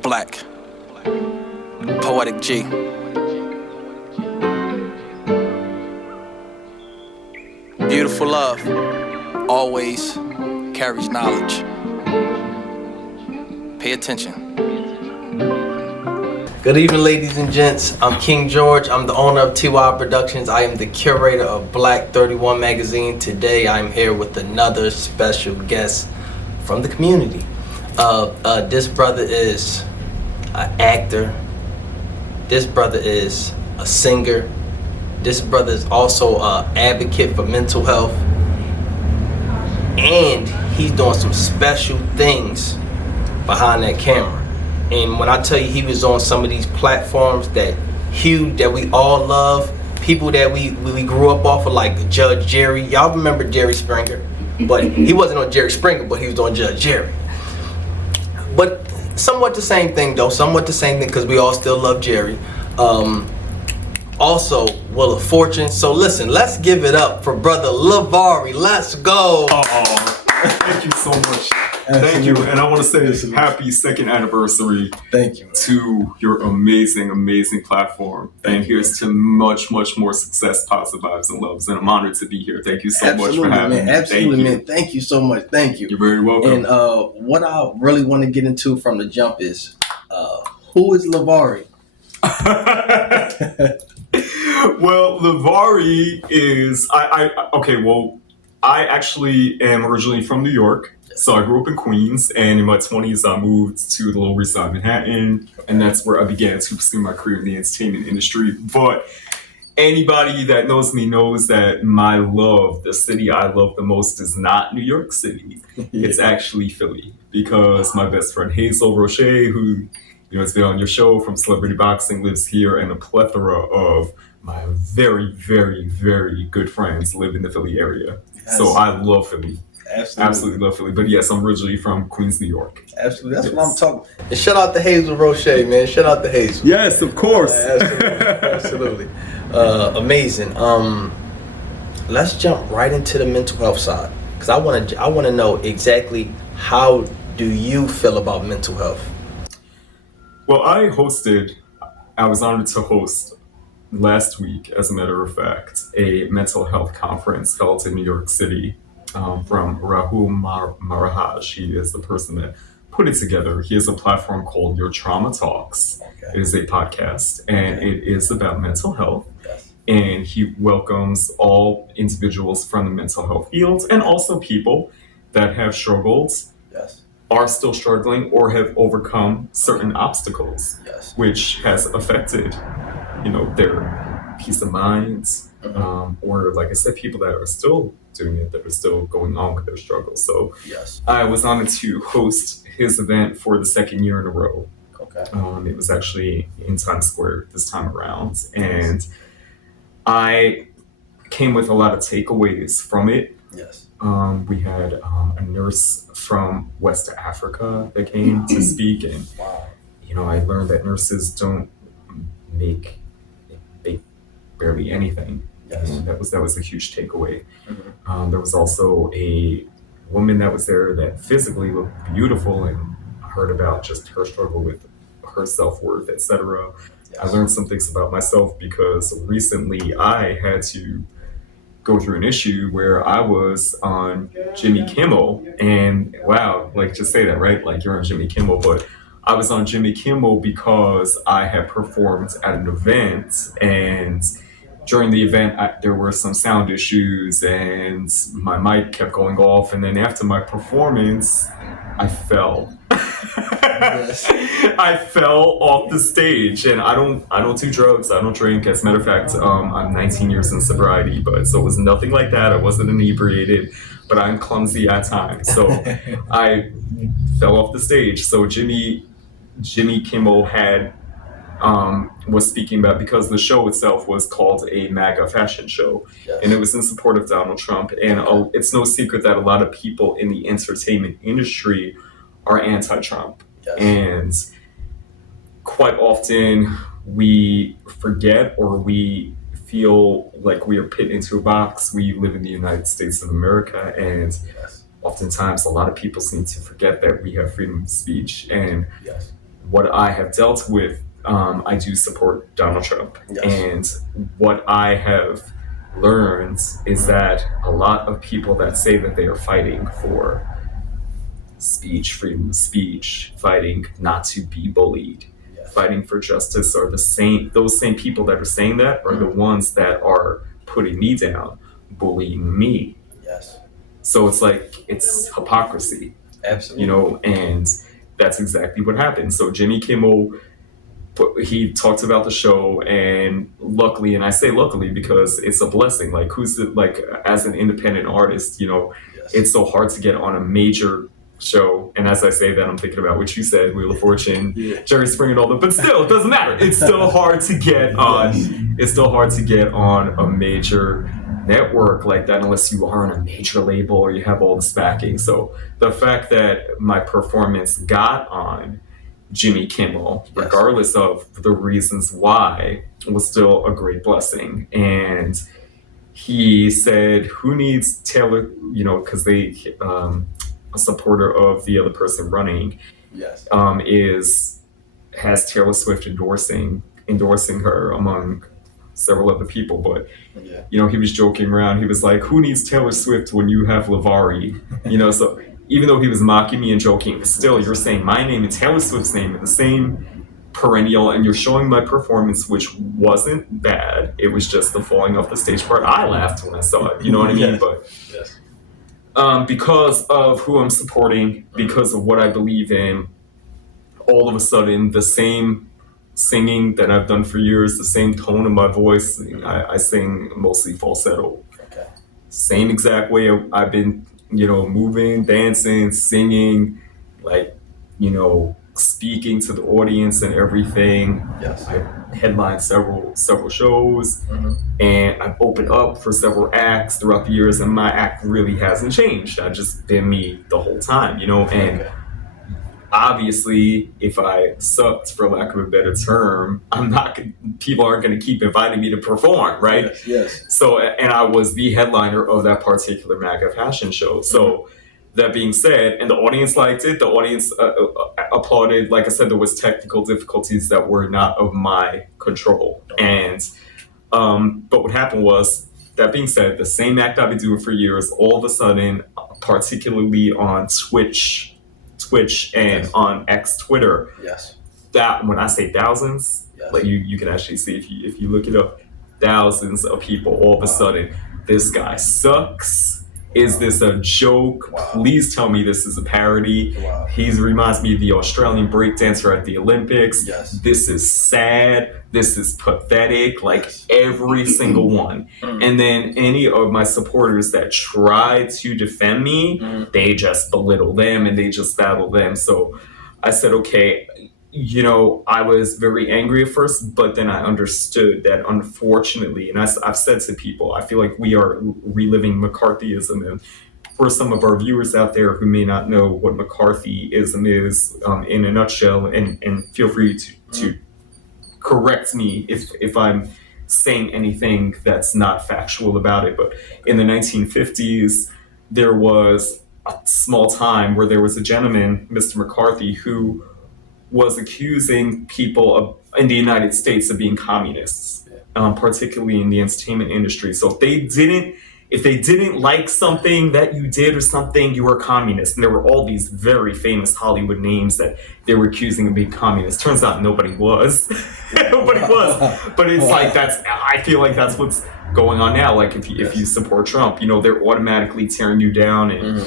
Black, Poetic G. Beautiful love always carries knowledge. Pay attention. Good evening, ladies and gents. I'm King George. I'm the owner of T.Y.I Productions. I am the curator of Black 31 magazine. Today, I'm here with another special guest from the community. This brother is an actor. This brother is a singer. This brother is also an advocate for mental health. And he's doing some special things behind that camera. And when I tell you he was on some of these platforms that we all love, people that we grew up off of, like Judge Jerry. Y'all remember Jerry Springer? But he wasn't on Jerry Springer, but he was on Judge Jerry. But somewhat the same thing though, because we all still love Jerry. Also, Wheel of Fortune. So listen, let's give it up for brother Lavari. Let's go. Thank you so much. Thank you. And I want to say happy second anniversary. Thank you, man. To your amazing, amazing platform. And here's to much, much more success, positive vibes, and loves. And I'm honored to be here. Thank you so much for having me. Absolutely, man. Thank you so much. Thank you. You're very welcome. And what I really want to get into from the jump is, who is Lavari? Well, Lavari is I actually am originally from New York. So I grew up in Queens, and in my 20s I moved to the Lower East Side of Manhattan, and that's where I began to pursue my career in the entertainment industry. But anybody that knows me knows that the city I love the most is not New York City. It's actually Philly, because my best friend Hazel Roche, who has been on your show from Celebrity Boxing, lives here, and a plethora of my very, very, very good friends live in the Philly area. Yes. So I love Philly. Absolutely love Philly. But yes, I'm originally from Queens, New York. Absolutely. That's what I'm talking about. And shout out to Hazel Roche, man. Shout out to Hazel. Yes, of course. Absolutely. Amazing. Let's jump right into the mental health side, because I want to know exactly, how do you feel about mental health? Well, I was honored to host last week, as a matter of fact, a mental health conference held in New York City. From Rahul Marahaj. He is the person that put it together. He has a platform called Your Trauma Talks. Okay. It is a podcast, and it is about mental health. Yes. And he welcomes all individuals from the mental health field, and also people that have struggled, yes, are still struggling, or have overcome certain obstacles, yes, which has affected, their peace of mind. Or like I said, people that are still doing it, that are still going on with their struggles. So yes, I was honored to host his event for the second year in a row. Okay. It was actually in Times Square this time around, and I came with a lot of takeaways from it. Yes. We had a nurse from West Africa that came to speak, and wow, I learned that nurses don't make barely anything. Yes. And that was a huge takeaway. Mm-hmm. There was also a woman that was there that physically looked beautiful, and I heard about just her struggle with her self-worth, etc. Yes. I learned some things about myself, because recently I had to go through an issue where I was on Jimmy Kimmel, and wow, like, just say that, right? Like, you're on Jimmy Kimmel, but I was on Jimmy Kimmel because I had performed at an event, and during the event, there were some sound issues, and my mic kept going off. And then after my performance, I fell. Yes. I fell off the stage, and I don't do drugs. I don't drink. As a matter of fact, I'm 19 years in sobriety, so it was nothing like that. I wasn't inebriated, but I'm clumsy at times. So I fell off the stage. So Jimmy Kimmel was speaking about, because the show itself was called a MAGA fashion show, yes, and it was in support of Donald Trump. And it's no secret that a lot of people in the entertainment industry are anti-Trump. Yes. And quite often we forget, or we feel like we are put into a box. We live in the United States of America, and yes, oftentimes a lot of people seem to forget that we have freedom of speech. And Yes. what I have dealt with, I do support Donald Trump. Yes. And what I have learned is that a lot of people that say that they are fighting for speech, freedom of speech, fighting not to be bullied, Yes. fighting for justice are those same people that are saying that are the ones that are putting me down, bullying me. Yes. So it's like, it's hypocrisy, Absolutely. and that's exactly what happened. So Jimmy Kimmel, he talked about the show, and luckily, and I say luckily because it's a blessing. Like, as an independent artist, Yes. it's so hard to get on a major show. And as I say that, I'm thinking about what you said, Wheel of Fortune, Jerry Springer, and all that. But still, it doesn't matter. It's still hard to get on. It's still hard to get on a major network like that unless you are on a major label or you have all this backing. So the fact that my performance got on Jimmy Kimmel, regardless of the reasons why, was still a great blessing. And he said, "Who needs Taylor?" Because a supporter of the other person running, Yes. has Taylor Swift endorsing her among several other people. But he was joking around. He was like, "Who needs Taylor Swift when you have Lavari?" So even though he was mocking me and joking, still you're saying my name and Taylor Swift's name in the same perennial, and you're showing my performance, which wasn't bad. It was just the falling off the stage part. I laughed when I saw it. You know what I mean? But because of who I'm supporting, because of what I believe in, all of a sudden the same singing that I've done for years, the same tone of my voice. I sing mostly falsetto. Okay. Same exact way I've been, moving, dancing, singing, like, speaking to the audience and everything. Yes. I headlined several shows, and I've opened up for several acts throughout the years, and my act really hasn't changed. I've just been me the whole time, and obviously, if I sucked, for lack of a better term, people aren't going to keep inviting me to perform, right? Yes. So, and I was the headliner of that particular MAGA fashion show. So, that being said, and the audience liked it, the audience applauded. Like I said, there was technical difficulties that were not of my control. And, but what happened was, that being said, the same act I've been doing for years, all of a sudden, particularly on Twitch and on X Twitter. Yes. That when I say thousands, like you can actually see if you look it up, thousands of people all of a sudden, this guy sucks. Is this a joke? Please tell me this is a parody. He reminds me of the Australian breakdancer at the Olympics. This is sad. This is pathetic. Like every single one. And then any of my supporters that try to defend me, they just belittle them and they just battle them. So I said, okay, I was very angry at first, but then I understood that unfortunately, and I've said to people, I feel like we are reliving McCarthyism. And for some of our viewers out there who may not know what McCarthyism is in a nutshell, and feel free to correct me if I'm saying anything that's not factual about it. But in the 1950s, there was a small time where there was a gentleman, Mr. McCarthy, who was accusing people in the United States of being communists, particularly in the entertainment industry. So if they didn't like something that you did or something, you were a communist. And there were all these very famous Hollywood names that they were accusing of being communists. Turns out nobody was. Nobody was. But it's like I feel like that's what's going on now. Like if you support Trump, they're automatically tearing you down. And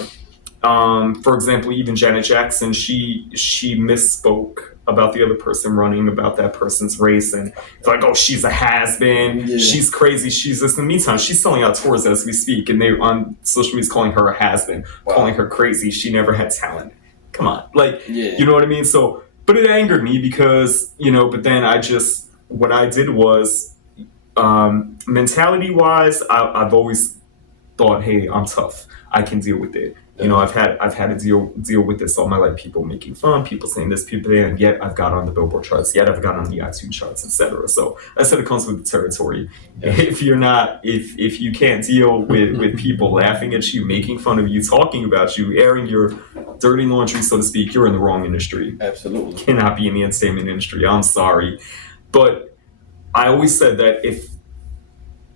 for example, even Janet Jackson, she misspoke about the other person running, about that person's race, and it's like, oh, she's a has-been, she's crazy, she's this. In the meantime, she's selling out tours as we speak, and they on social media calling her a has-been, calling her crazy. She never had talent. Come on, you know what I mean? So, but it angered me because but then what I did was, mentality-wise, I've always thought, hey, I'm tough. I can deal with it. You know, I've had to deal with this all my life. People making fun, people saying this, people there, and yet I've got on the Billboard charts, yet I've got on the iTunes charts, etc. So I said it comes with the territory. Yeah. If you can't deal with people laughing at you, making fun of you, talking about you, airing your dirty laundry, so to speak, you're in the wrong industry. Absolutely. Cannot be in the entertainment industry. I'm sorry, but I always said that if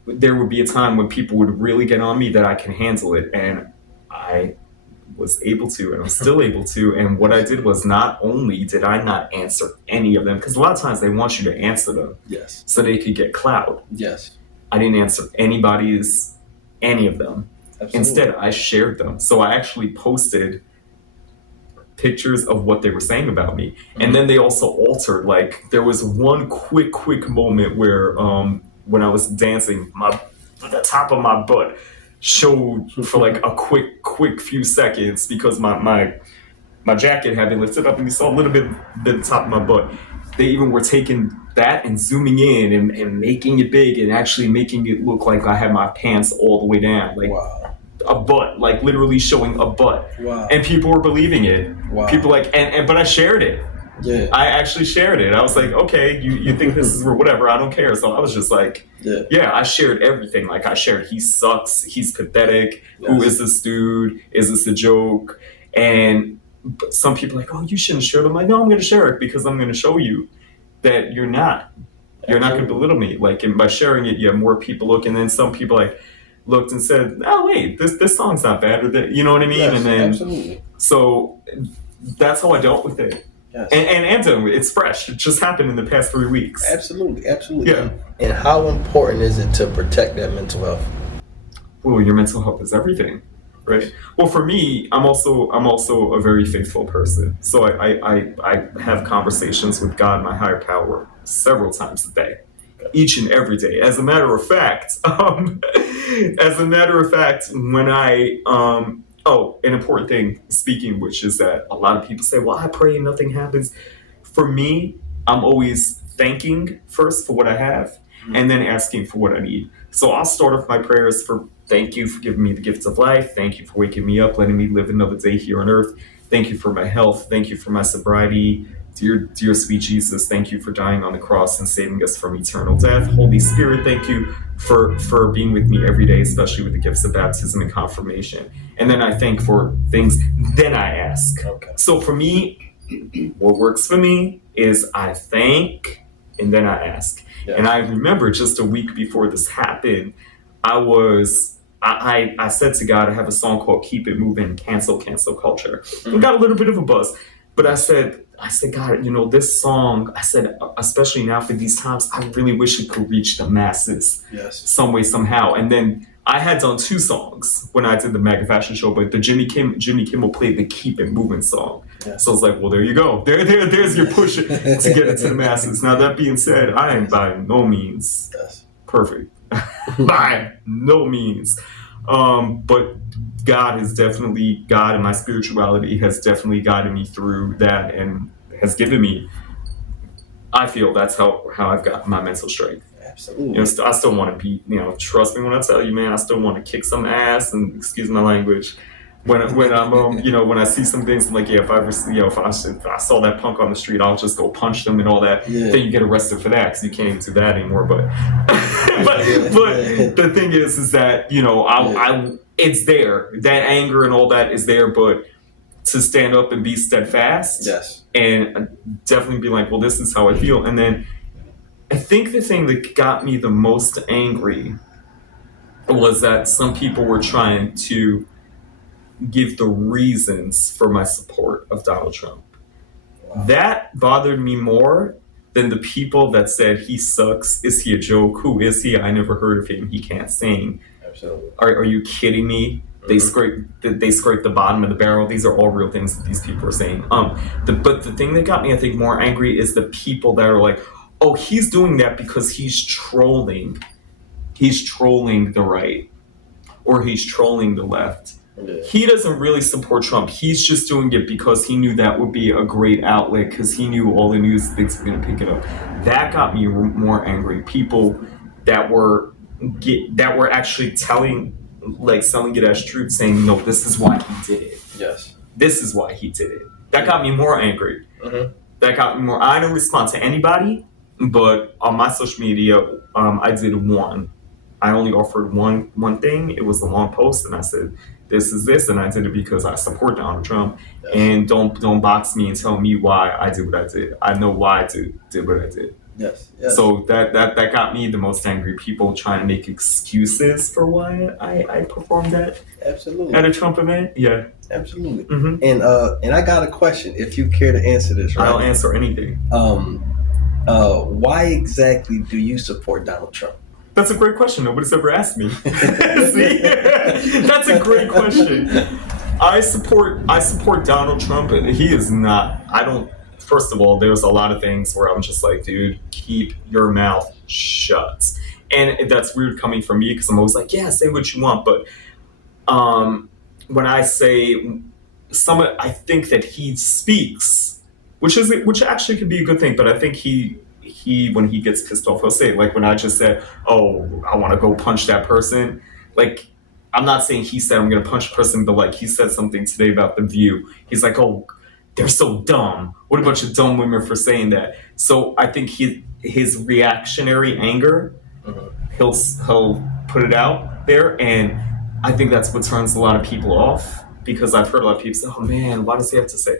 there would be a time when people would really get on me, that I can handle it, and I was able to, and I'm still able to. And what I did was, not only did I not answer any of them, because a lot of times they want you to answer them, Yes, so they could get clout. yes, I didn't answer any of them. absolutely. Instead, I shared them. So I actually posted pictures of what they were saying about me. And then they also altered, like, there was one quick moment where when I was dancing, the top of my butt showed for like a quick few seconds, because my jacket had been lifted up and you saw a little bit the top of my butt. They even were taking that and zooming in and making it big and actually making it look like I had my pants all the way down, like Wow. a butt, like literally showing a butt. Wow. And people were believing it. Wow. People like, but I shared it. Yeah. I actually shared it. I was like, okay, you think this is whatever, I don't care. So I was just like, yeah, I shared everything. Like, I shared, he sucks, he's pathetic, Yes. Who is this dude? Is this a joke? And some people are like, oh, you shouldn't share it. I'm like, no, I'm going to share it because I'm going to show you that you're not going to belittle me. Like, and by sharing it, you have more people look. And then some people like looked and said, oh, wait, this song's not bad. Or you know what I mean? Yes, and then, absolutely. So that's how I dealt with it. Yes. And it's fresh. It just happened in the past 3 weeks. Absolutely. Yeah. And how important is it to protect that mental health? Well, your mental health is everything, right? Well, for me, I'm also a very faithful person. So I have conversations with God, my higher power, several times a day, each and every day. As a matter of fact, when I an important thing, speaking which, is that a lot of people say, well, I pray and nothing happens. For me, I'm always thanking first for what I have and then asking for what I need. So I'll start off my prayers for thank you for giving me the gift of life. Thank you for waking me up, letting me live another day here on earth. Thank you for my health. Thank you for my sobriety. Dear sweet Jesus, thank you for dying on the cross and saving us from eternal death. Holy Spirit, thank you for being with me every day, especially with the gifts of baptism and confirmation. And then I thank for things, then I ask. Okay. So for me, what works for me is I thank and then I ask. Yeah. And I remember just a week before this happened, I said to God, I have a song called Keep It Moving, Cancel Culture. It got a little bit of a buzz, but I said, God, this song, I said, especially now for these times, I really wish it could reach the masses. Yes. Some way, somehow. And then I had done 2 songs when I did the Mega Fashion Show, but the Jimmy Kimmel played the Keep It Moving song. Yes. So I was like, well, there you go. There's your push to get it to the masses. Now, that being said, I am by no means perfect. By no means. But God and my spirituality has definitely guided me through that and has given me, I feel that's how I've got my mental strength. Absolutely. I still want to be, trust me when I tell you, man, I still want to kick some ass, and excuse my language. When I'm, when I see some things, I'm like, yeah, if I saw that punk on the street, I'll just go punch them and all that. Yeah. Then you get arrested for that because you can't even do that anymore. But the thing is that, it's there. That anger and all that is there, but to stand up and be steadfast. Yes. And definitely be like, well, this is how I feel. And then I think the thing that got me the most angry was that some people were trying to give the reasons for my support of Donald Trump. Wow. That bothered me more than the people that said he sucks. Is he a joke? Who is he? I never heard of him. He can't sing. Absolutely. Are you kidding me? Mm-hmm. They scrape the bottom of the barrel. These are all real things that these people are saying. But the thing that got me, I think, more angry is the people that are like, oh, he's doing that because he's trolling. He's trolling the right, or he's trolling the left. Yeah. He doesn't really support Trump. He's just doing it because he knew that would be a great outlet, because he knew all the news things were going to pick it up. That got me more angry. People that were actually telling like selling it as truth, saying, no, this is why he did it. Yes. This is why he did it. That got me more angry. That got me more. I didn't respond to anybody, but on my social media, I did one. I only offered one thing. It was the long post, and I said, "This is this," and I did it because I support Donald Trump. Yes. And don't box me and tell me why I did what I did. I know why I did what I did. Yes. Yes. So that got me the most angry. People trying to make excuses for why I performed that. Absolutely. At a Trump event. Yeah. Absolutely. Mm-hmm. And I got a question. If you care to answer this, right? I'll answer anything. Why exactly do you support Donald Trump? That's a great question. Nobody's ever asked me. See? That's a great question. I support Donald Trump. He is not. I don't. First of all, there's a lot of things where I'm just like, dude, keep your mouth shut. And that's weird coming from me because I'm always like, yeah, say what you want. But when I say I think that he speaks, which actually could be a good thing. But I think he when he gets pissed off, he'll say, like when I just said, oh, I want to go punch that person. Like, I'm not saying he said I'm going to punch a person, but like he said something today about The View. He's like, oh, they're so dumb. What a bunch of dumb women for saying that. So I think his reactionary anger, he'll put it out there, and I think that's what turns a lot of people off, because I've heard a lot of people say, oh man, why does he have to say?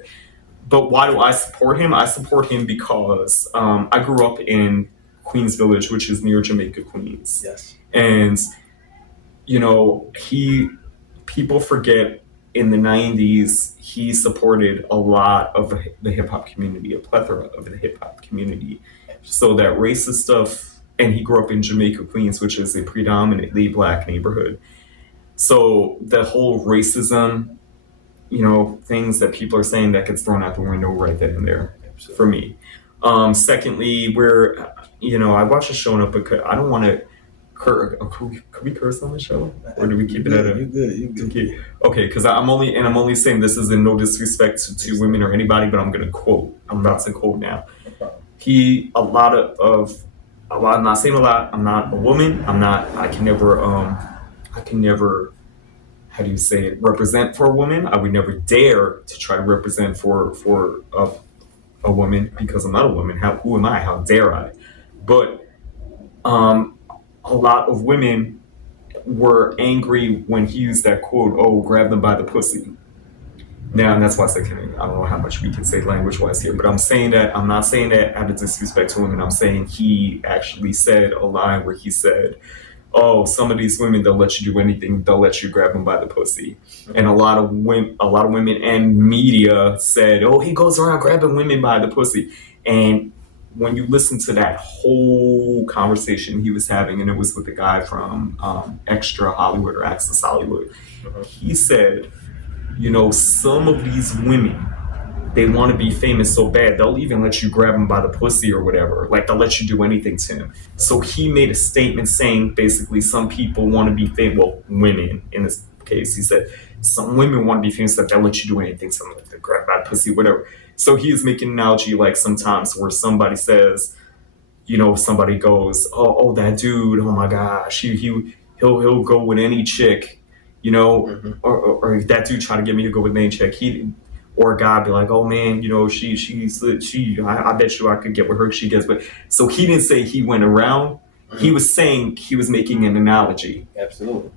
But why do I support him? I support him because I grew up in Queens Village, which is near Jamaica, Queens. Yes. And, you know, people forget in the 90s, he supported a lot of the hip hop community, a plethora of the hip hop community. So that racist stuff, and he grew up in Jamaica, Queens, which is a predominantly Black neighborhood. So the whole racism, you know, things that people are saying, that gets thrown out the window right then and there. Absolutely. For me. Secondly, where, you know, I watch a show up, but I don't want to could we curse on the show, or do we keep it at a? You good. Okay, because I'm only saying this is in no disrespect to women or anybody, but I'm about to quote now. I'm not saying a lot. I'm not a woman. I can never. How do you say it? Represent for a woman. I would never dare to try to represent for a woman, because I'm not a woman. Who am I? How dare I? But a lot of women were angry when he used that quote, oh, grab them by the pussy. Now, and that's why I said, I don't know how much we can say language-wise here, but I'm not saying that out of disrespect to women. I'm saying he actually said a line where he said, oh, some of these women, they'll let you do anything. They'll let you grab them by the pussy. And a lot of women and media said, oh, he goes around grabbing women by the pussy. And when you listen to that whole conversation he was having, and it was with the guy from Extra Hollywood or Access Hollywood, he said, you know, some of these women, they want to be famous so bad, they'll even let you grab them by the pussy or whatever. Like, they'll let you do anything to him. So he made a statement saying, basically, some people want to be famous. Well, women in this case, he said, some women want to be famous that they'll let you do anything to them, like they grab by the pussy, whatever. So he is making an analogy, like sometimes where somebody says, you know, somebody goes, oh, that dude, oh my gosh, he'll go with any chick, you know, or if that dude try to get me to go with any chick, or a guy be like, oh man, you know, I bet you I could get with her, she gets, but so he didn't say he went around. He was saying, he was making an analogy. Absolutely.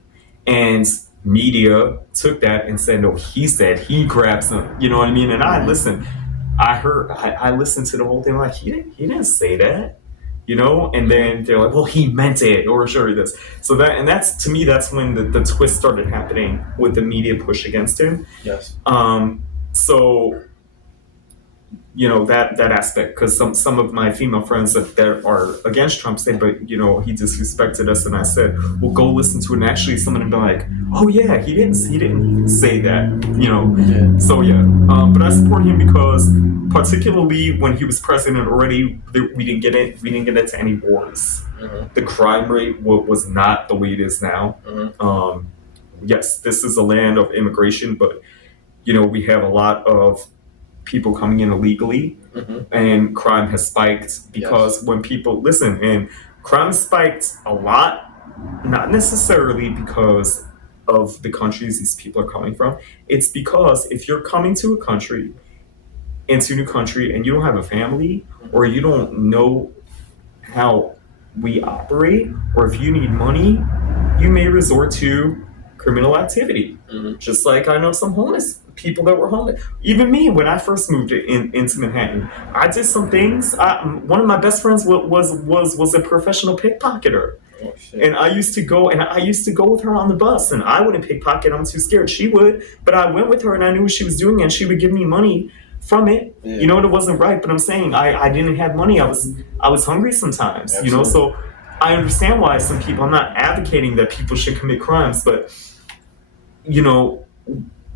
And media took that and said, no, he said he grabs them, you know what I mean? And I listened. I listened to the whole thing, like, he didn't say that, you know? And then they're like, well, he meant it, or sure he does. So that's to me, that's when the twist started happening with the media push against him. Yes. So, you know, that aspect, because some of my female friends that are against Trump said, but, you know, he disrespected us. And I said, well, go listen to it. And actually someone would be like, oh yeah, he didn't say that, you know? Yeah. So yeah, but I support him because particularly when he was president already, we didn't get into any wars. The crime rate was not the way it is now. Yes, this is a land of immigration, but, you know, we have a lot of people coming in illegally, and crime has spiked because when people listen, and crime spiked a lot, not necessarily because of the countries these people are coming from. It's because if you're coming to a country, into a new country, and you don't have a family, or you don't know how we operate, or if you need money, you may resort to criminal activity. Just like I know some homeless people that were homeless. Even me, when I first moved into Manhattan, I did some things. One of my best friends was a professional pickpocketer. Oh, shit. And I used to go with her on the bus, and I wouldn't pickpocket. I'm too scared. She would, but I went with her, and I knew what she was doing, and she would give me money from it. Yeah. You know, it wasn't right, but I'm saying I didn't have money. I was hungry sometimes. Absolutely. You know, so I understand why some people. I'm not advocating that people should commit crimes, but you know,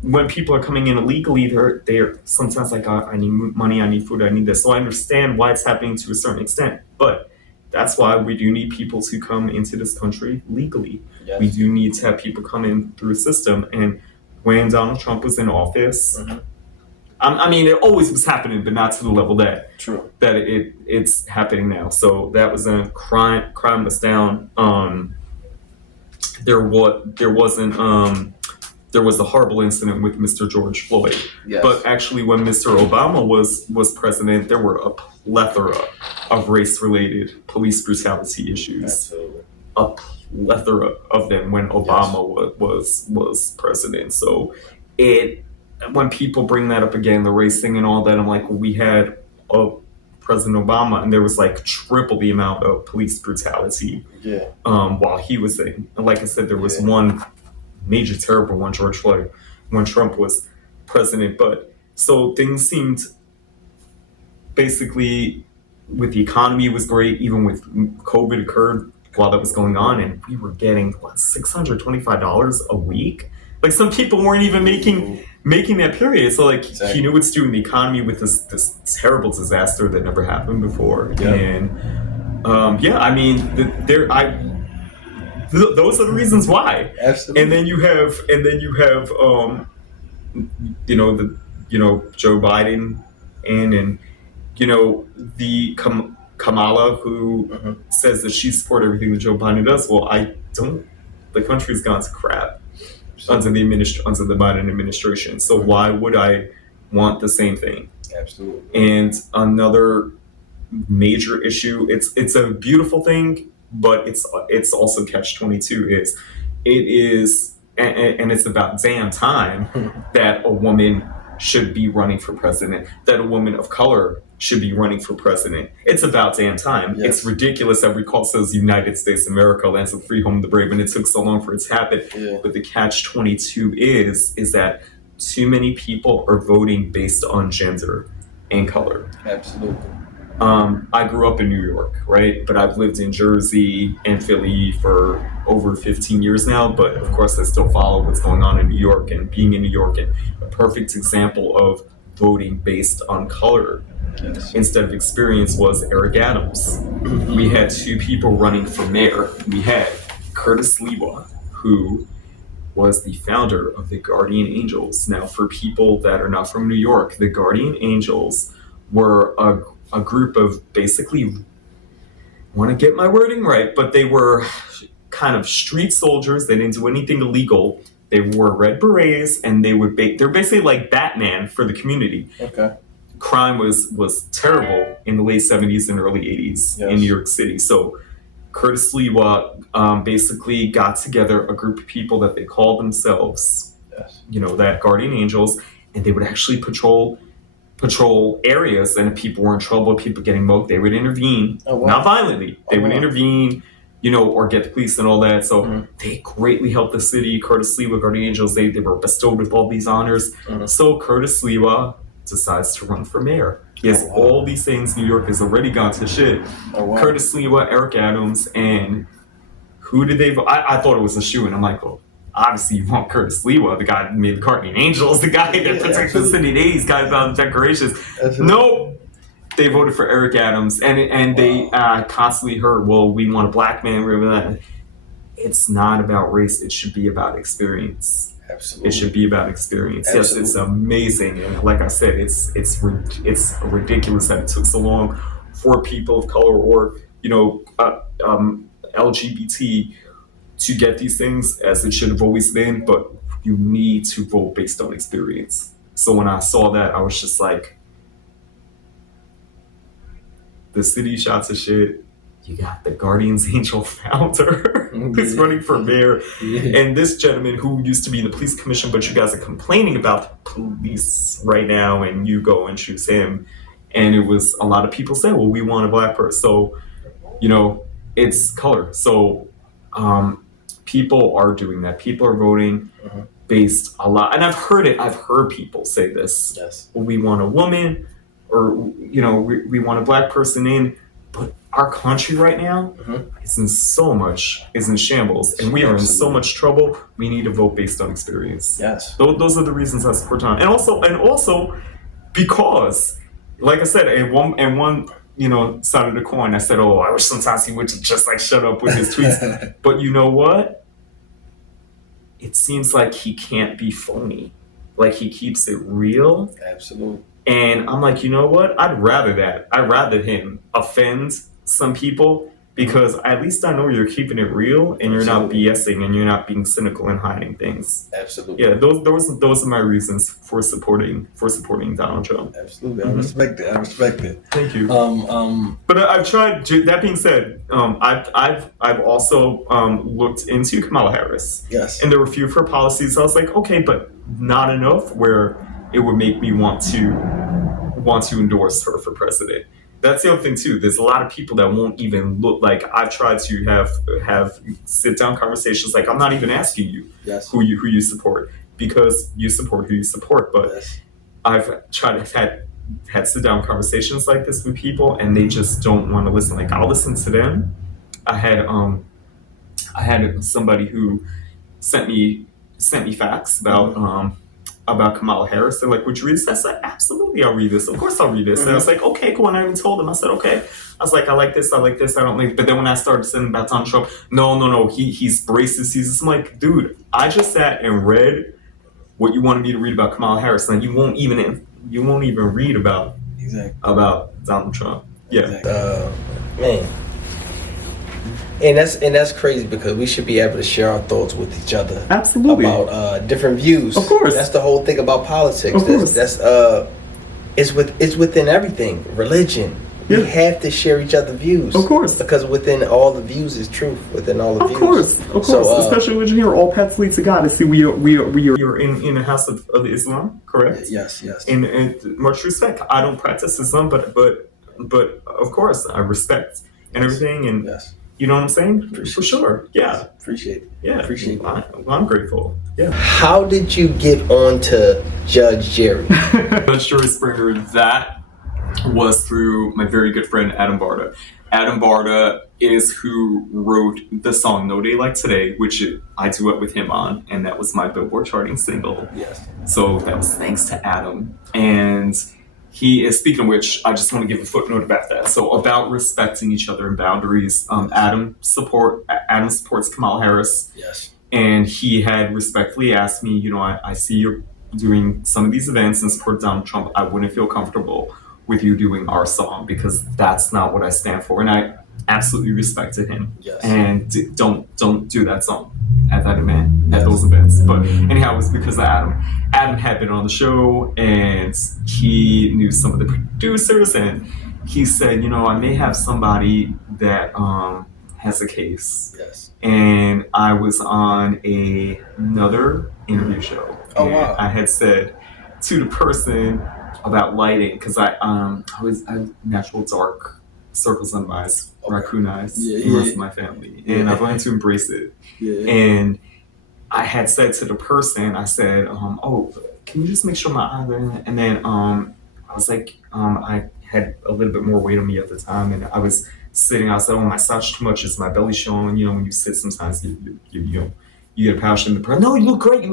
when people are coming in illegally, they're sometimes like, I need money, I need food, I need this. So I understand why it's happening to a certain extent, but that's why we do need people to come into this country legally. Yes. We do need to have people come in through a system. And when Donald Trump was in office, I mean, it always was happening, but not to the level that it's happening now. So that was a crime was down. There was a horrible incident with Mr. George Floyd. Yes. But actually, when Mr. Obama was president, there were a plethora of race-related police brutality issues. Absolutely. A plethora of them when Obama was president. So when people bring that up again, the race thing and all that, I'm like, well, we had President Obama, and there was like triple the amount of police brutality while he was in. And like I said, there was one major terrible one, George Floyd, when Trump was president. But so things seemed basically with the economy was great, even with COVID occurred while that was going on, and we were getting $625 a week. Like some people weren't even making that period. So like he knew what's doing the economy with this terrible disaster that never happened before. And I mean those are the reasons why. Absolutely. And then you have Joe Biden and the Kamala who says that she supports everything that Joe Biden does. Well, I don't. The country's gone to crap under the Biden administration. So why would I want the same thing? Absolutely. And another major issue. It's a beautiful thing, but it's also catch-22. And it's about damn time that a woman should be running for president, that a woman of color should be running for president. It's about damn time. Yes. It's ridiculous that we call ourselves United States of America, lands of the free, home of the brave, and it took so long for it to happen. Yeah. But the catch-22 is that too many people are voting based on gender and color. Absolutely. I grew up in New York, right? But I've lived in Jersey and Philly for over 15 years now. But of course, I still follow what's going on in New York and being in New York. And a perfect example of voting based on color instead of experience was Eric Adams. We had two people running for mayor. We had Curtis Lewa, who was the founder of the Guardian Angels. Now, for people that are not from New York, the Guardian Angels were a group of basically, I want to get my wording right, but they were kind of street soldiers. They didn't do anything illegal. They wore red berets, and they're basically like Batman for the community. Okay. Crime was terrible in the late 70s and early 80s in New York City. So Curtis Lewa basically got together a group of people that they called themselves, that Guardian Angels, and they would actually patrol areas, and if people were in trouble, people getting mugged, they would intervene. Oh, wow. Not violently. They would intervene, or get the police and all that. So they greatly helped the city. Curtis Lewa, Guardian Angels, they were bestowed with all these honors. So Curtis Lewa decides to run for mayor. He has all these things. New York has already gone to shit. Oh, wow. Curtis Lewa, Eric Adams, and who did they vote? I thought it was a shoe, and I'm like, well, obviously you want Curtis Lewa, the guy that made the Guardian Angels, the guy that protects the city. These guys out the decorations. Nope. They voted for Eric Adams, and they constantly heard, well, we want a black man. It's not about race. It should be about experience. Absolutely. It should be about experience. Absolutely. Yes, it's amazing, and like I said, it's ridiculous that it took so long for people of color or LGBT to get these things, as it should have always been, but you need to vote based on experience. So when I saw that, I was just like, the city shots of shit. You got the Guardian's Angel founder who's running for mayor, and this gentleman who used to be in the police commission, but you guys are complaining about the police right now, and you go and choose him. And it was a lot of people saying, well, we want a black person. So, it's color. So people are doing that. People are voting based a lot. And I've heard people say this. Yes. Well, we want a woman, or, we want a black person in. But our country right now is in shambles, and we are in so much trouble. We need to vote based on experience. Yes. Those are the reasons I support Tom. And also because, like I said, and one side of the coin, I said, oh, I wish sometimes he would just like shut up with his tweets. But you know what? It seems like he can't be phony. Like, he keeps it real. Absolutely. And I'm like, you know what? I'd rather him offend some people, because at least I know you're keeping it real and you're not BSing and you're not being cynical and hiding things. Absolutely. Yeah, those are my reasons for supporting Donald Trump. Absolutely. I respect it. Thank you. But I've tried. That being said, I've also looked into Kamala Harris. Yes. And there were a few of her policies. I was like, okay, but not enough where it would make me want to endorse her for president. That's the other thing too. There's a lot of people that won't even look. Like, I've tried to have sit down conversations. Like, I'm not even asking you who you support, because you support who you support. But I've tried to had sit down conversations like this with people, and they just don't want to listen. Like, I'll listen to them. I had somebody who sent me facts about Kamala Harris. They're like, would you read this? I said, absolutely, I'll read this. Of course I'll read this. And I was like, okay, cool. And I even told them, I said, okay. I was like, I like this, I don't like. But then when I started saying about Donald Trump, no, he's racist. He's I'm like, dude, I just sat and read what you wanted me to read about Kamala Harris, and you won't even read about Donald Trump. Yeah. Exactly. Man. And that's crazy, because we should be able to share our thoughts with each other. Absolutely. About different views. Of course. That's the whole thing about politics. Of course. It's within everything. Religion. Yeah. We have to share each other's views. Of course. Because within all the views is truth. Within all the views. Of course. So, especially religion here, all paths lead to God. See, we are in a house of Islam, correct? Yes. And much respect. I don't practice Islam, but of course I respect and everything. And you know what I'm saying? For sure. Yeah. Appreciate it. Yeah. Appreciate it. I'm grateful. Yeah. How did you get on to Judge Jerry? Judge Jerry Springer, that was through my very good friend Adam Barta. Adam Barta is who wrote the song No Day Like Today, which I duet with him on, and that was my Billboard charting single. Yes. So that was thanks to Adam. And he is, speaking of which, I just want to give a footnote about that. So about respecting each other and boundaries, Adam supports Kamala Harris. Yes. And he had respectfully asked me, I see you're doing some of these events and support Donald Trump. I wouldn't feel comfortable with you doing our song, because that's not what I stand for. And I absolutely respected him. Yes. And don't do that song at that event, at those events. But anyhow, it was because of Adam. Adam had been on the show, and he knew some of the producers, and he said, I may have somebody that has a case. Yes. And I was on another interview show. Oh, wow. I had said to the person about lighting, because I natural dark circles under my eyes, raccoon eyes, the rest of my family, and I've learned to embrace it. Yeah. And I had said to the person, I said, "Oh, can you just make sure my eyes are in it?" And then I was like, I had a little bit more weight on me at the time, and I was sitting. I said, "Oh, my slouch too much. Is my belly showing?" When you sit, sometimes you get a pouch in the person. No, you look great.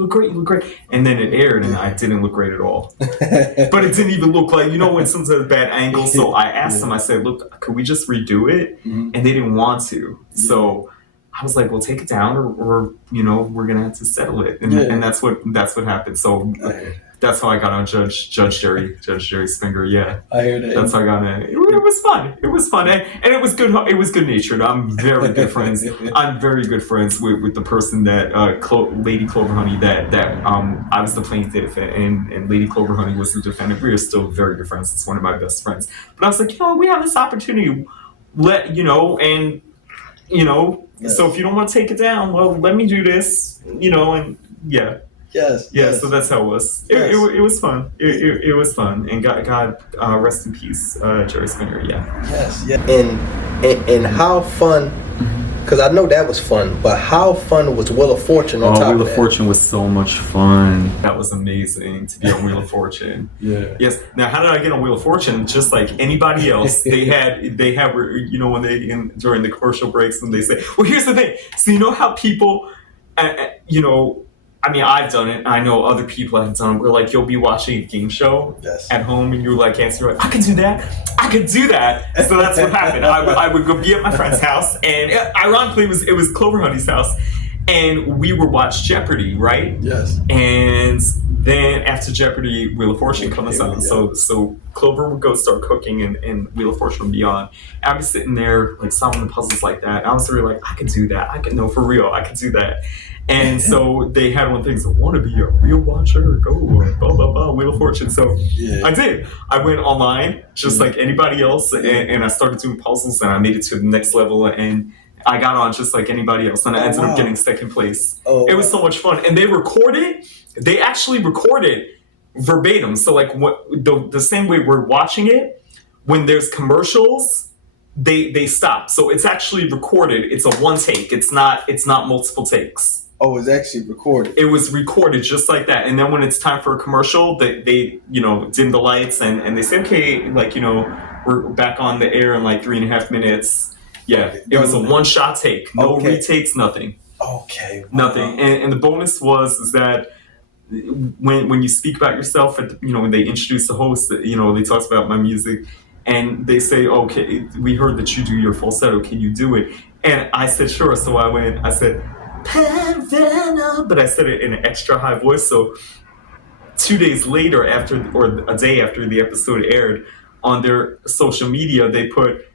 And then it aired, and I didn't look great at all. But it didn't even look like, when sometimes bad angles. So I asked them, I said, look, could we just redo it? Mm-hmm. And they didn't want to. Yeah. So I was like, well, take it down, or we're going to have to settle it. And that's what happened. So That's how I got on Judge Jerry Springer. Yeah, I hear that. that's how I got on it. It was fun. It was fun, and it was good. It was good natured. I'm very good friends. I'm very good friends with the person that Lady Cloverhoney that I was the plaintiff and Lady Cloverhoney was the defendant. We are still very good friends. It's one of my best friends. But I was like, we have this opportunity. Yes. So if you don't want to take it down, well, let me do this. And yeah. Yes. Yeah, so that's how it was. Yes. It was fun. It was fun. And God rest in peace, Jerry Springer. Yeah. Yes. Yeah. And how fun? Because I know that was fun, but how fun was Wheel of Fortune on top of that? Wheel of Fortune was so much fun. That was amazing to be on Wheel of Fortune. Yeah. Yes. Now, how did I get on Wheel of Fortune? Just like anybody else, they had when during the commercial breaks when they say, well, here's the thing. So you know how people, I mean, I've done it. I know other people have done it. Where like you'll be watching a game show at home, and you're like, answering, I could do that. I could do that. So that's what happened. I would go be at my friend's house, and ironically, it was Cloverhoney's house, and we would watch Jeopardy, right? Yes. And then after Jeopardy, Wheel of Fortune comes on. Yeah. So Clover would go start cooking, and Wheel of Fortune would be on. I'd be sitting there like solving the puzzles like that. I was really like, I could do that. For real, I could do that. And so they had one thing, so want to be a real watcher, go blah, blah, blah, Wheel of Fortune. So I did. I went online just like anybody else, and I started doing puzzles, and I made it to the next level, and I got on just like anybody else, and I ended up getting second place. It was so much fun. And they actually recorded verbatim. So like the same way we're watching it, when there's commercials, they stop. So it's actually recorded. It's a one take. It's not multiple takes. Oh, it's actually recorded. It was recorded just like that. And then when it's time for a commercial, they dim the lights and they say, okay, we're back on the air in like 3.5 minutes. Yeah, it was a one-shot take. No retakes, nothing. Okay. Wow. Nothing. And the bonus is that when you speak about yourself, when they introduce the host, they talk about my music, and they say, okay, we heard that you do your falsetto. Can you do it? And I said, sure. So I said, Pavana, but I said it in an extra high voice. So 2 days later, or a day after the episode aired, on their social media, they put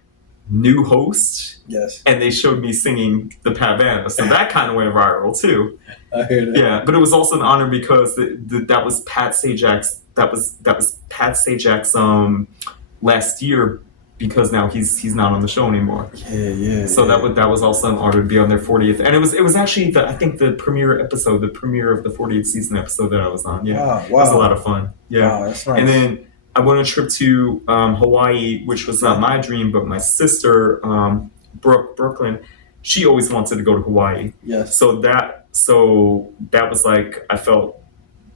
new host. Yes. And they showed me singing the Pavana. So that kind of went viral too. I hear that. Yeah, but it was also an honor because that was Pat Sajak's. That was Pat Sajak's last year, because now he's not on the show anymore. Yeah. So that was also an honor to be on their 40th, and it was actually the premiere episode, the premiere of the 40th season episode that I was on. Yeah, wow. It was a lot of fun. Yeah, wow, that's nice. And then I went on a trip to Hawaii, which was not my dream, but my sister, Brooklyn, she always wanted to go to Hawaii. Yes. So that was like, I felt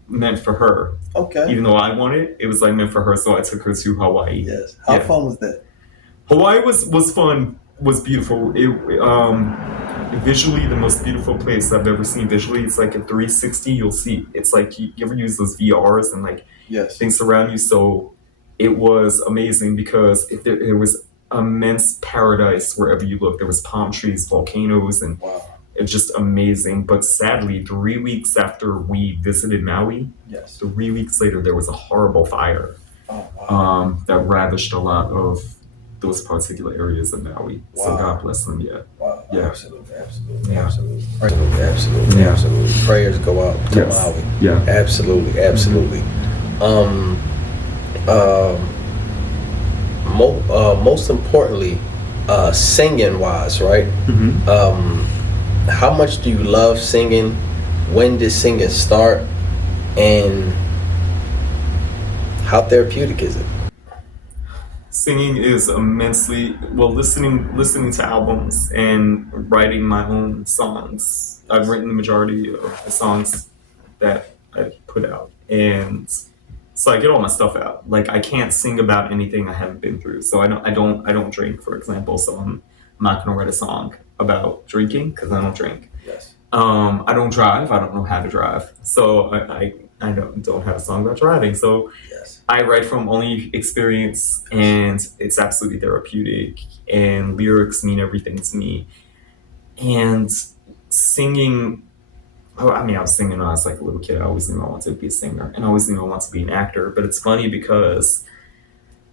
meant for her. Okay. Even though I wanted, it was like meant for her, so I took her to Hawaii. Yes. How fun was that? Hawaii was fun, was beautiful. It visually the most beautiful place I've ever seen. Visually, it's like a 360. You'll see. It's like you ever use those VRs and like things around you. So it was amazing because there was immense paradise wherever you look. There was palm trees, volcanoes, and it's just amazing. But sadly, 3 weeks after we visited Maui, 3 weeks later there was a horrible fire that ravished a lot of those particular areas of Maui. So God bless them. Yeah. Wow. Yeah. Absolutely. Prayers go out to Maui. Yeah. Absolutely. Most importantly, singing wise, right? Mm-hmm. How much do you love singing? When did singing start? And how therapeutic is it? Singing is immensely listening to albums and writing my own songs. I've written the majority of the songs that I put out, and so I get all my stuff out. Like I can't sing about anything I haven't been through. So I don't drink, for example. So I'm not gonna write a song about drinking because I don't drink. Yes. I don't drive. I don't know how to drive. So I don't have a song about driving. So I write from only experience, and it's absolutely therapeutic, and lyrics mean everything to me. And singing, I mean, I was singing when I was like a little kid. I always knew I wanted to be a singer, and I always knew I wanted to be an actor. But it's funny because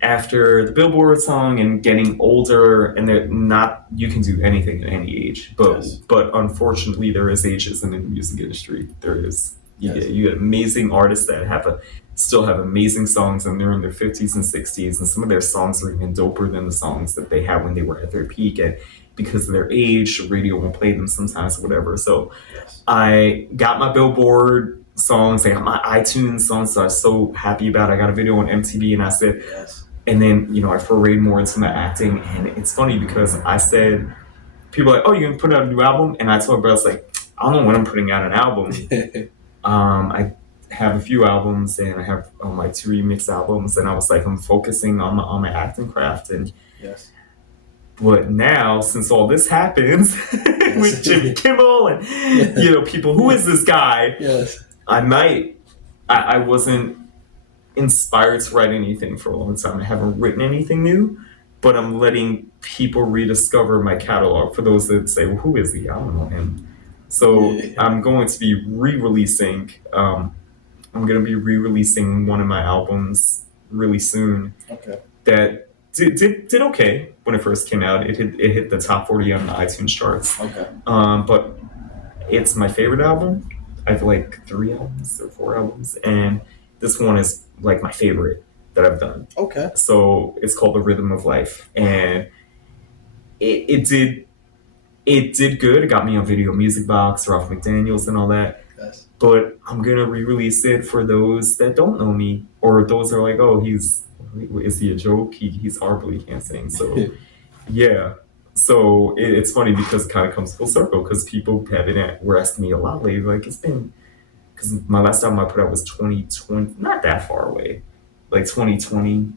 after the Billboard song and getting older, and they're not, you can do anything at any age, but unfortunately there is ageism in the music industry. There is. You get amazing artists that still have amazing songs, and they're in their 50s and 60s, and some of their songs are even doper than the songs that they had when they were at their peak. And because of their age, radio won't play them sometimes or whatever. So I got my Billboard songs, I got my iTunes songs, so I was so happy about it. I got a video on MTV, and I said, and then, I forayed more into my acting. And it's funny because I said, people are like, oh, you're gonna put out a new album? And I told everybody, I was like, I don't know when I'm putting out an album. I have a few albums, and I have my 2 remix albums, and I was like, I'm focusing on my acting craft. And but now, since all this happens with Jimmy Kimmel and people, who is this guy? I wasn't inspired to write anything for a long time. I haven't written anything new, but I'm letting people rediscover my catalog. For those that say, well, who is he? I don't know him. So I'm going to be re-releasing. I'm going to be re-releasing one of my albums really soon. That did okay when it first came out. It hit the top 40 on the iTunes charts. But it's my favorite album. I have like 3 albums or 4 albums, and this one is like my favorite that I've done. So it's called The Rhythm of Life, and it did good. It got me on Video Music Box, Ralph McDaniels, and all that. But I'm gonna re-release it for those that don't know me, or those that are like, oh, is he a joke? He's horrible, he can't sing. So yeah. So it's funny because it kind of comes full circle, because people were asking me a lot lately, like, it's been, because my last album I put out was 2020, not that far away, like 2020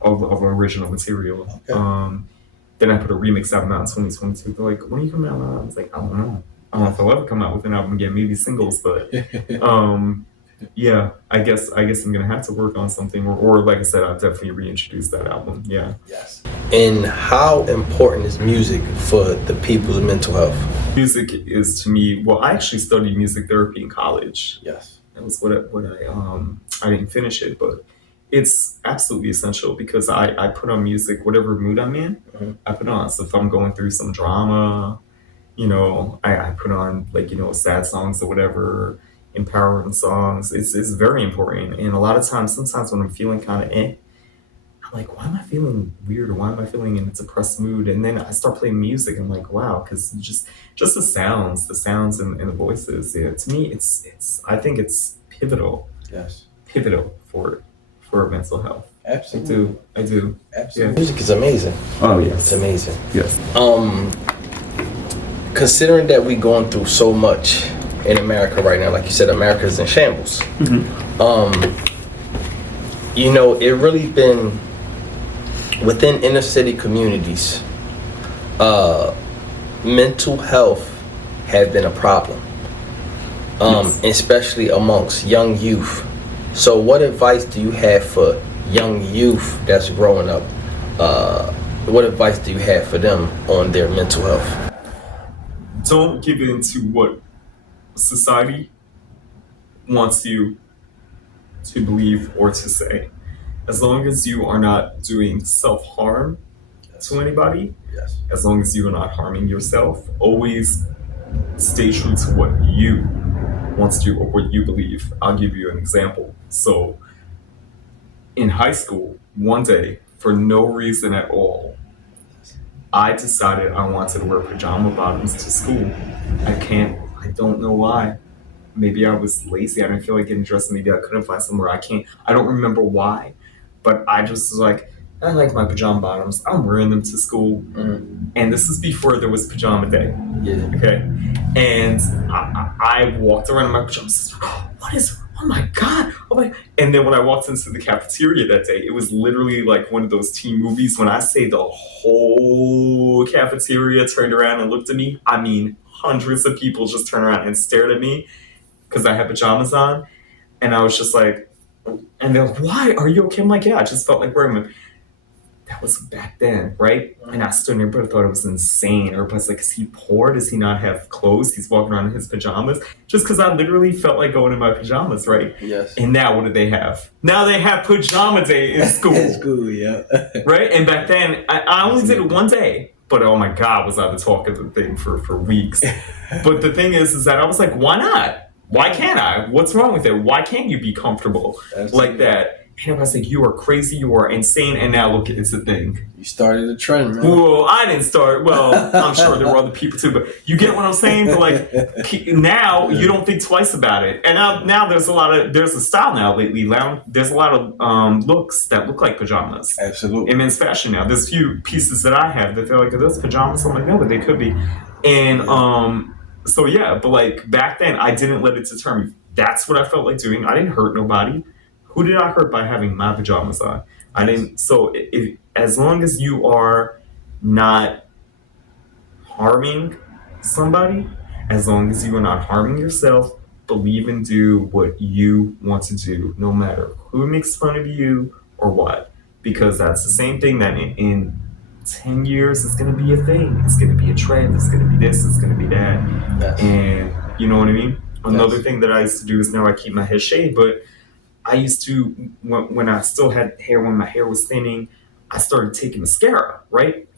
of original material. Then I put a remix album out in 2022. They're like, when are you coming out? I was like, I don't know. I don't know if I'll ever come out with an album again, maybe singles, but yeah, I guess I'm gonna have to work on something, or like I said, I'll definitely reintroduce that album. Yeah. And how important is music for the people's mental health? Music is, to me, well, I actually studied music therapy in college. That was what I didn't finish it, but it's absolutely essential, because I put on music, whatever mood I'm in, I put on. So if I'm going through some drama, I put on, like, sad songs or whatever, empowering songs. It's very important. And a lot of times, sometimes when I'm feeling kind of I'm like, why am I feeling weird, or why am I feeling in a depressed mood? And then I start playing music. I'm like, wow, because just the sounds and the voices. Yeah, to me, I think it's pivotal. Pivotal for mental health. Absolutely. I do. Absolutely. Yeah. Music is amazing. Oh yes, it's amazing. Yes. Considering that we're going through so much in America right now, like you said, America's in shambles. It really been within inner city communities. Mental health has been a problem, especially amongst young youth. So what advice do you have for young youth that's growing up? What advice do you have for them on their mental health? Don't give in to what society wants you to believe or to say. As long as you are not doing self-harm to anybody, as long as you are not harming yourself, always stay true to what you want to do or what you believe. I'll give you an example. So in high school, one day, for no reason at all, I decided I wanted to wear pajama bottoms to school. I don't know why. Maybe I was lazy. I didn't feel like getting dressed. Maybe I couldn't find somewhere. I don't remember why, but I just was like, I like my pajama bottoms. I'm wearing them to school. And this is before there was pajama day. Okay. And I walked around in my pajamas. Oh my God. And then when I walked into the cafeteria that day, it was literally like one of those teen movies. When I say the whole cafeteria turned around and looked at me, I mean, hundreds of people just turned around and stared at me because I had pajamas on. And I was just like, and they're like, why? Are you okay? I'm like, yeah, I just felt like wearing them. that was back then, right? And I stood and everybody thought it was insane. Everybody's like, is he poor? Does he not have clothes? He's walking around in his pajamas. Just because I literally felt like going in my pajamas, right? Yes. And now what do they have? Now they have pajama day in school. In school, yeah. Right? And back then, I only did it one day. But oh my God, was I the talk of the thing for weeks. But the thing is that I was like, why not? Why can't I? What's wrong with it? Why can't you be comfortable like that? And I was like, you are crazy, you are insane, and now look, it's a thing. You started a trend, man. Well, I didn't start. Well, I'm sure there were other people too, but you get what I'm saying? But like, now you don't think twice about it. And now there's a style now lately. Now there's a lot of looks that look like pajamas. Absolutely. In men's fashion now. There's a few pieces that I have that they're like, are those pajamas? I'm like, no, but they could be. And so yeah, but like back then I didn't let it deter me. That's what I felt like doing. I didn't hurt nobody. Who did I hurt by having my pajamas on? I didn't. So as long as you are not harming somebody, as long as you are not harming yourself, believe and do what you want to do, no matter who makes fun of you or what. Because that's the same thing that in 10 years it's going to be a thing. It's going to be a trend. It's going to be this. It's going to be that. Yes. And you know what I mean? Another Yes. thing that I used to do is now I keep my head shaved, but I used to, when I still had hair, when my hair was thinning, I started taking mascara, right?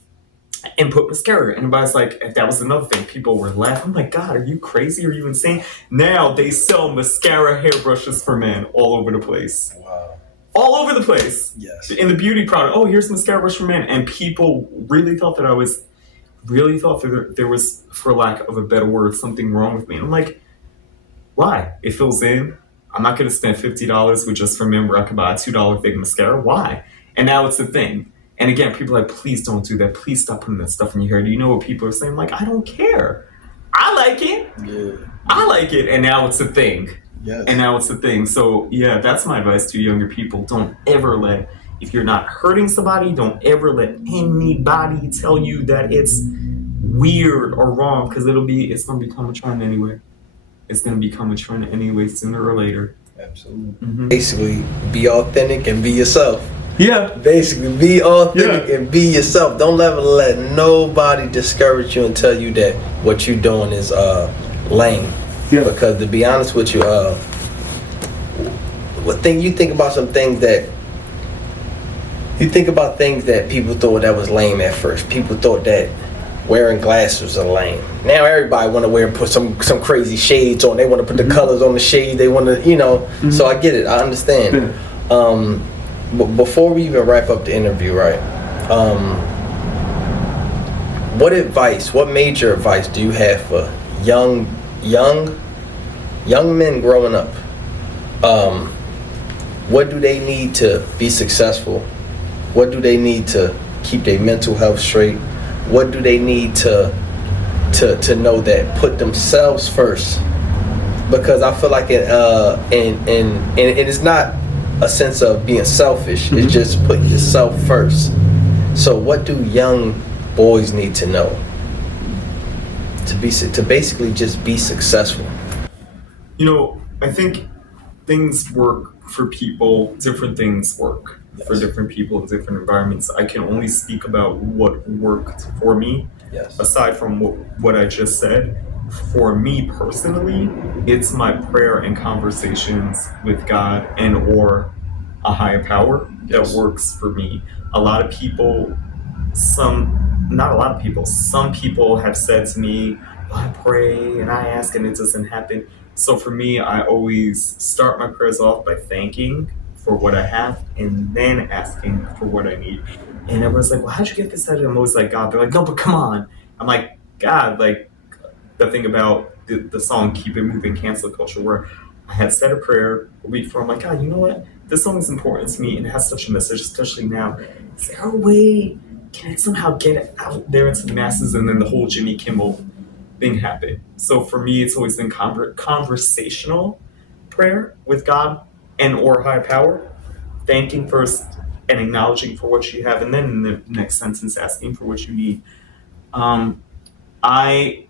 And put mascara. And everybody's like, that was another thing. People were laughing. I'm like, God, are you crazy? Are you insane? Now they sell mascara hairbrushes for men all over the place. Wow. All over the place. Yes. In the beauty product. Oh, here's mascara brush for men. And people really thought that there was, for lack of a better word, something wrong with me. And I'm like, why? It fills in. I'm not going to spend $50 with just for men where I could buy a $2 thing mascara. Why? And now it's a thing. And again, people are like, please don't do that. Please stop putting that stuff in your hair. Do you know what people are saying? Like, I don't care. I like it. Yeah. I like it. And now it's a thing. Yes. And now it's a thing. So yeah, that's my advice to younger people. Don't ever if you're not hurting somebody, don't ever let anybody tell you that it's weird or wrong, because it's going to become a trend anyway. It's going to become a trend anyway, sooner or later. Absolutely. Mm-hmm. Basically, be authentic and be yourself. Yeah. Basically, be authentic and be yourself. Don't ever let nobody discourage you and tell you that what you're doing is lame. Yeah. Because to be honest with you, you think about things that people thought that was lame at first. People thought that wearing glasses are lame. Now everybody want to put some crazy shades on. They want to put the colors on the shades. They want to, So I get it. I understand. But before we even wrap up the interview, right? What major advice do you have for young men growing up? What do they need to be successful? What do they need to keep their mental health straight? What do they need to know that put themselves first? Because I feel like and it's not a sense of being selfish. Mm-hmm. It's just putting yourself first. So what do young boys need to know to basically just be successful? I think things work for people. Different things work for different people in different environments. I can only speak about what worked for me. Yes. Aside from what I just said, for me personally, it's my prayer and conversations with God and or a higher power that works for me. Some people have said to me, I pray and I ask and it doesn't happen. So for me, I always start my prayers off by thanking for what I have and then asking for what I need. And everyone's like, well, how'd you get this idea? I'm always like, God. They're like, no, but come on. I'm like, God, like the thing about the song Keep It Moving, Cancel Culture, where I had said a prayer a week before. I'm like, God, you know what? This song is important to me and it has such a message, especially now. Is there a way, can I somehow get it out there into the masses? And then the whole Jimmy Kimmel thing happened. So for me, it's always been conversational prayer with God and or high power, thanking first and acknowledging for what you have, and then in the next sentence asking for what you need. I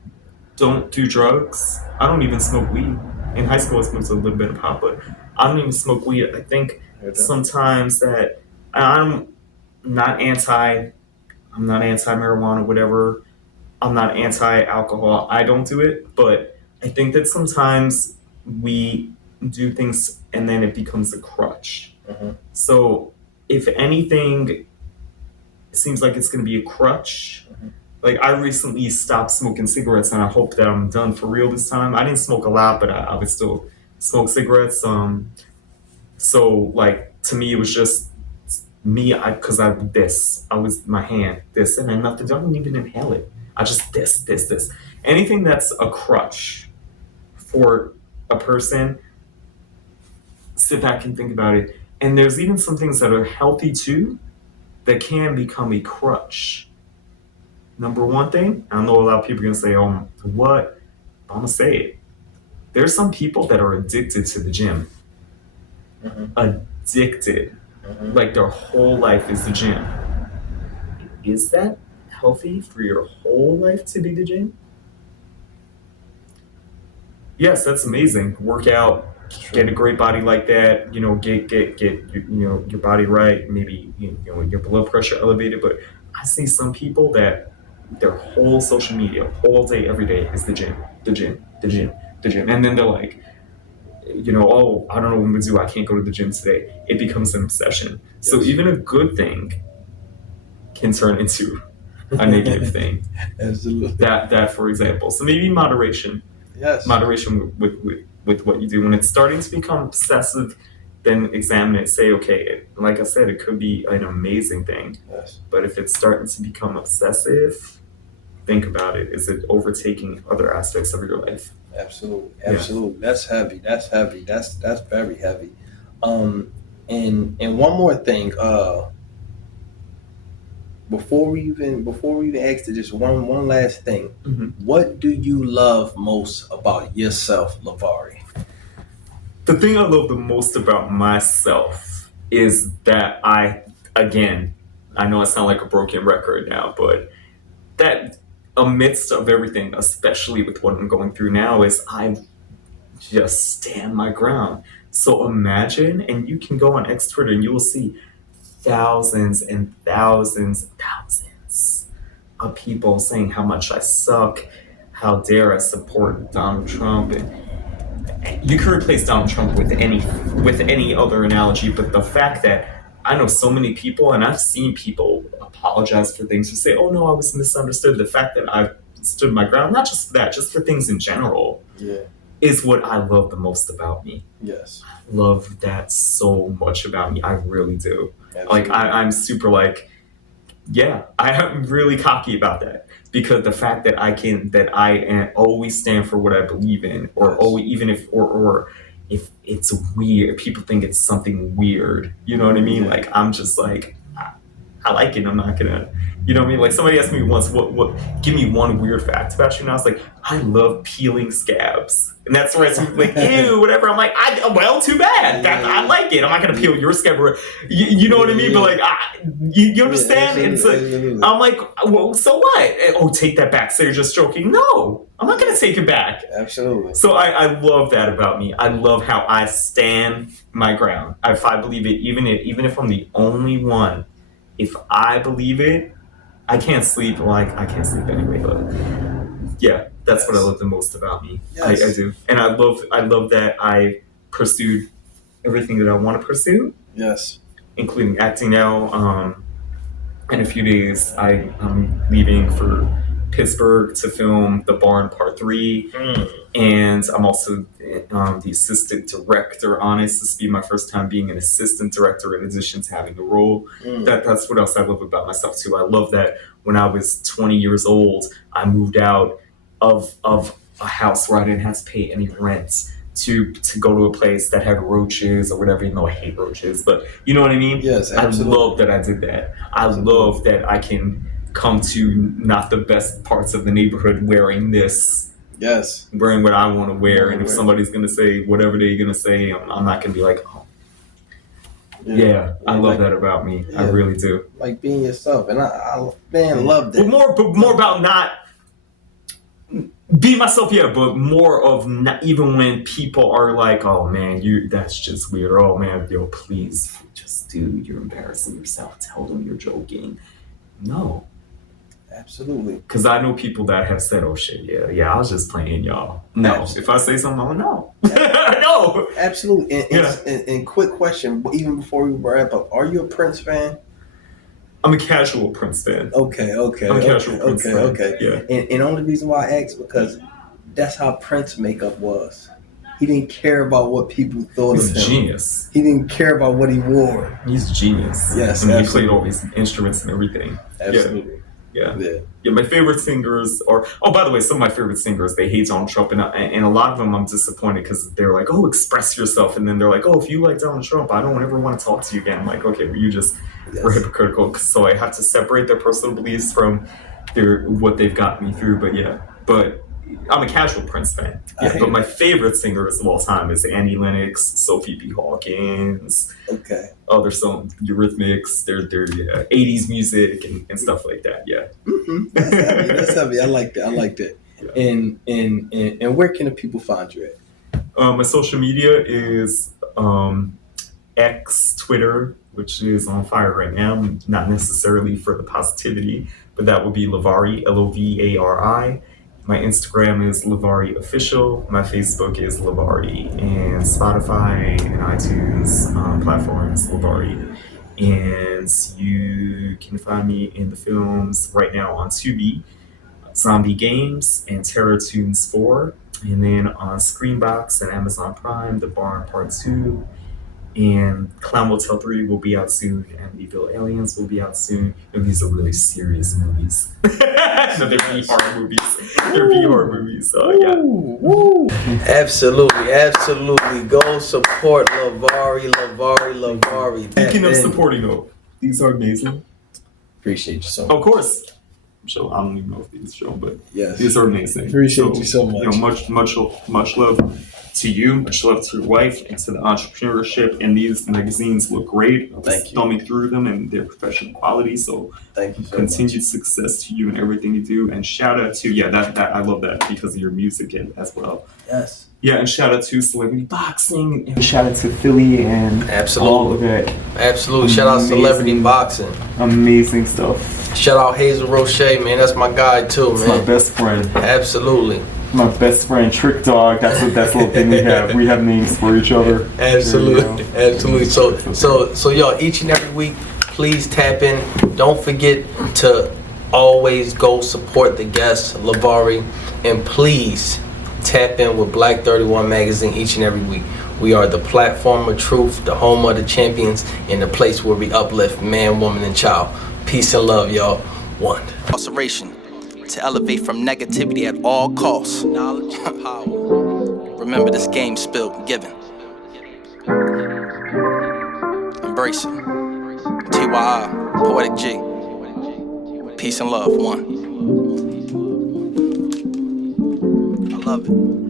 don't do drugs. I don't even smoke weed. In high school, I smoked a little bit of pot, but I don't even smoke weed. I think sometimes that not anti. I'm not anti marijuana, whatever. I'm not anti alcohol. I don't do it, but I think that sometimes we do things and then it becomes a crutch. So if anything, it seems like it's going to be a crutch. Like I recently stopped smoking cigarettes, and I hope that I'm done for real this time. I didn't smoke a lot, but I would still smoke cigarettes. So like to me, it was just me. Because I was my hand this, and then nothing. I don't even inhale it. I just this. Anything that's a crutch for a person, sit back and think about it. And there's even some things that are healthy too that can become a crutch. Number one thing, I know a lot of people are gonna say, "Oh, what?" I'm gonna say it. There's some people that are addicted to the gym. Addicted, like their whole life is the gym. Is that healthy for your whole life to be the gym? Yes, that's amazing. Work out, get a great body like that. You know, get your body right. Maybe your blood pressure elevated. But I see some people that their whole social media, all day, every day, is the gym, the gym, the gym, the gym, and then they're like, oh, I don't know what I'm gonna do. I can't go to the gym today. It becomes an obsession. Yes. So even a good thing can turn into a negative thing. Absolutely. That for example. So maybe moderation. Yes. Moderation with what you do. When it's starting to become obsessive, then examine it. Say, okay, like I said, it could be an amazing thing. Yes. But if it's starting to become obsessive, think about it. Is it overtaking other aspects of your life? Absolutely. Yeah. That's heavy. That's very heavy. And one more thing. Before we even ask you just one last thing, what do you love most about yourself, Lavari? The thing I love the most about myself is that I know I sound like a broken record now, but that amidst of everything, especially with what I'm going through now, is I just stand my ground. So imagine, and you can go on X Twitter and you will see thousands and thousands of people saying how much I suck, how dare I support Donald Trump. And you could replace Donald Trump with any other analogy, but the fact that I know so many people, and I've seen people apologize for things, or say, "Oh no, I was misunderstood." The fact that I stood my ground, not just for that, just for things in general, is what I love the most about me. Yes, I love that so much about me. I really do. Absolutely. Like I'm super yeah, I am really cocky about that, because the fact that I always stand for what I believe in, or always, even if it's weird, people think it's something weird. You know what I mean? Like I'm just like, I like it. I'm not gonna, you know what I mean? Like somebody asked me once, what, give me one weird fact about you, and I was like, I love peeling scabs, and that's where it's like, ew, whatever. I'm like, well, too bad. I like it. I'm not gonna peel your scab. You know what I mean? But like, you understand? It's like, I'm like, well, so what? Oh, take that back. So you're just joking? No, I'm not gonna take it back. Absolutely. So I love that about me. I love how I stand my ground. If I believe it, even if I'm the only one. If I believe it, I can't sleep. Well, I can't sleep anyway, but yeah, that's what I love the most about me. Yes. I do. And I love that I pursued everything that I want to pursue. Yes. Including acting now. In a few days, I'm leaving for Pittsburgh to film The Barn Part 3. And I'm also the assistant director on it. This will be my first time being an assistant director in addition to having the role. That's what else I love about myself too. I love that when I was 20 years old, I moved out of a house where I didn't have to pay any rent to go to a place that had roaches or whatever. You know, I hate roaches, but you know what I mean? Yes, absolutely. I love that I did that. I love that I can come to not the best parts of the neighborhood wearing this. Yes. Wearing what I want to wear. And if somebody's going to say whatever they're going to say, I'm not going to be like, oh. Yeah, I love that about me. Yeah, I really do. Like being yourself. And I love that. But more about Be myself, yeah, but more of not even when people are like, "Oh man, that's just weird." Oh man, yo, please, just dude, you're embarrassing yourself. Tell them you're joking. No, Absolutely. because I know people that have said, "Oh shit, yeah, I was just playing, y'all." No, Absolutely. if I say something, I'm no, no. Absolutely. Yeah. And quick question, even before we wrap up, are you a Prince fan? I'm a casual Prince fan. Okay. I'm a casual Prince fan. Yeah. And only reason why I asked because that's how Prince makeup was. He didn't care about what people thought He's of a him. genius. He didn't care about what he wore. He's a genius. Yes, and he absolutely. played all these instruments and everything. Absolutely. Yeah. Yeah. Yeah, my favorite singers are. Oh, by the way, some of my favorite singers, they hate Donald Trump, and a lot of them I'm disappointed because they're like, "Oh, express yourself," and then they're like, "Oh, if you like Donald Trump, I don't ever want to talk to you again." I'm like, okay, well, you just were hypocritical, so I have to separate their personal beliefs from what they've got me through. But I'm a casual Prince fan. Yeah, but my favorite singers of all time is Annie Lennox, Sophie B. Hawkins. Okay. There's some Eurythmics, they're 80s music and stuff like that. Yeah. Mm-hmm. That's heavy. I like that. Yeah. And where can the people find you at? My social media is X, Twitter, which is on fire right now. Not necessarily for the positivity, but that would be Lavari, Lovari. My Instagram is Lavari Official. My Facebook is Lavari, and Spotify and iTunes platforms Lavari. And you can find me in the films right now on Tubi, Zombie Games and Terror Tunes 4. And then on Screenbox and Amazon Prime, The Barn Part 2. And Clown Motel 3 will be out soon, and Evil Aliens will be out soon. And these are really serious movies. No, they're B-horror movies. They're B-horror movies, so yeah. Woo. Absolutely. Go support Lavari. Speaking of supporting, though, these are amazing. Appreciate you so much. Of course. So I don't even know if these show, but yes, these are amazing. Appreciate you so much. You know, much love to you, much love to your wife, and to the entrepreneurship. And these magazines look great. Thank you. Thumbing through them and their professional quality. So thank you so continued much. Success to you and everything you do. And shout out to that I love that because of your music as well. Yes. Yeah, and shout out to Celebrity Boxing, and shout out to Philly and all of it. Absolutely. Shout out Celebrity Boxing. Amazing stuff. Shout out Hazel Roche, man. That's my guy too, man. That's my best friend. Absolutely. My best friend, Trick Dog. That's little thing we have. We have names for each other. Absolutely. Absolutely. So y'all, each and every week, please tap in. Don't forget to always go support the guests, Lavari, and please tap in with Black 31 Magazine each and every week. We are the platform of truth, the home of the champions, and the place where we uplift man, woman, and child. Peace and love, y'all. One. Incarceration to elevate from negativity at all costs. Knowledge and power. Remember this game spilled, given. Embrace it. T.Y.I, Poetic G. Peace and love. One. I love it.